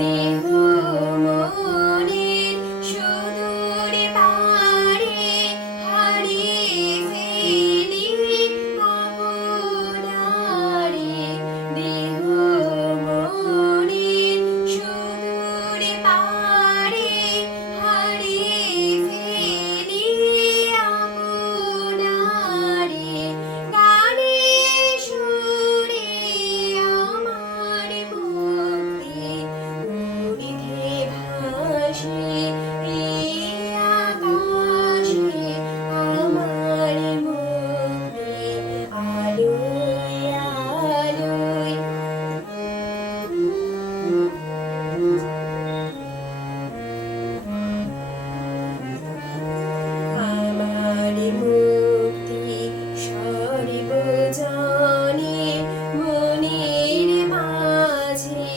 দেহ মনের সুদূর পারে হারিয়ে ফেলি আপনারে। দেহ মনের সুদূর পারে হারিয়ে ফেলি আপনারে। গানের সুরে আমার মুক্তি ঊর্ধ্বে ভাসে এই আকাশে। আমার মুক্তি আলোয় আলোয়। আমার মুক্তি সর্বজনে মনের মাঝে।